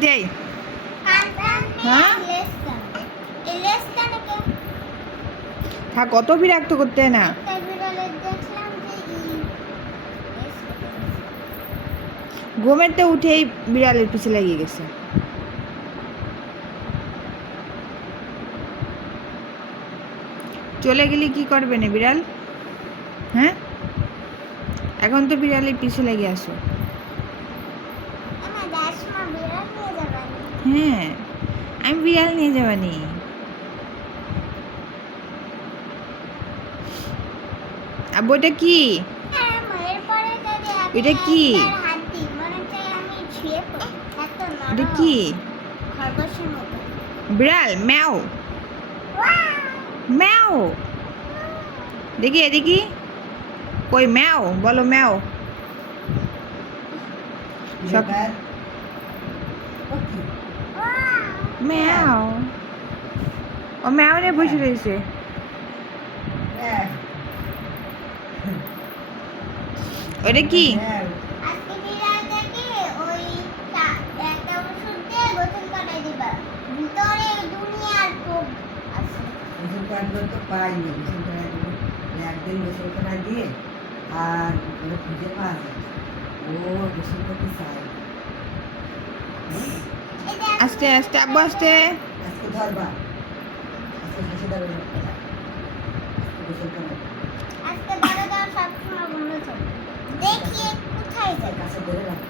দেই। হ্যাঁ? কত বিরক্ত করতে না। ঘুমেরতে উঠেই বিড়ালের পিছে লেগে গেছে। চলে গেলে কি করবে না বিড়াল? হ্যাঁ? এখন তো বিড়ালের পিছে লেগে আসো হ্যাঁ আমি বিড়াল নিয়ে যাবানি। আব্বু, এটা কি? এটা কি? এটা কি? বিড়াল, ম্যাও। ম্যাও। দেখি এদিকে কই, ম্যাও? বলো, ম্যাও। সব ম্যাও ও ম্যাও নিয়ে বসে রয়েছে ওটা কি পাইনি গোসল করা দেবো একদিন গোসল করা দিয়ে আর ওরা খুঁজে পাওয়া যায় ও গোসল করতে চায় আস্তে আস্তে আব্বু আস্তে। আজকে ধরবা। আজকে বসে ধরো গোসল করা আজকে ধরে ধরে সবসময় বন্ধ থাকে দেখি কোথায় তার যাবে কাছে ধরে রাখো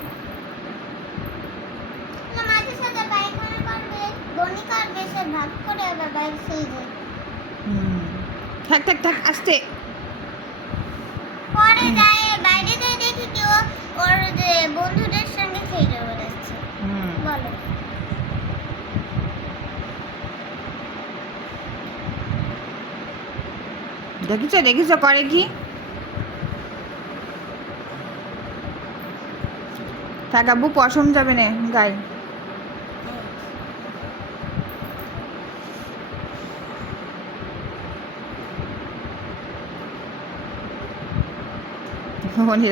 না মাঝে সাথে বাইক মনে করবে বনি করবে সে ভাগ করে আবার বাইক সেই যায় হুম। থাক থাক থাক আস্তে পরে যায় বাইরে যায় দেখি কেউ ওর যে বন্ধুদের সঙ্গে খেলে বেড়াচ্ছে হুম। বলো দেখিছ দেখিছ করে কি? থাক আব্বু পশম যাবে না? গাই।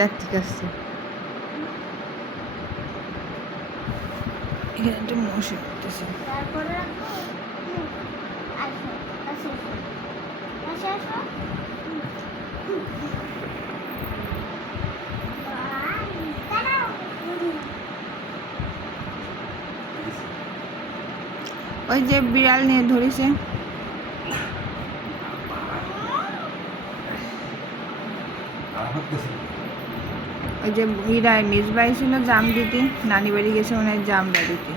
রাখতে আসছে। এখানে একটা মশা তারপরে ওই যে বিড়াল নিয়ে ধরেছে। ওই যে ইরা মিসবাই ছিল জাম দিতে নানি বাড়ি গেছে ওনার জাম দিতে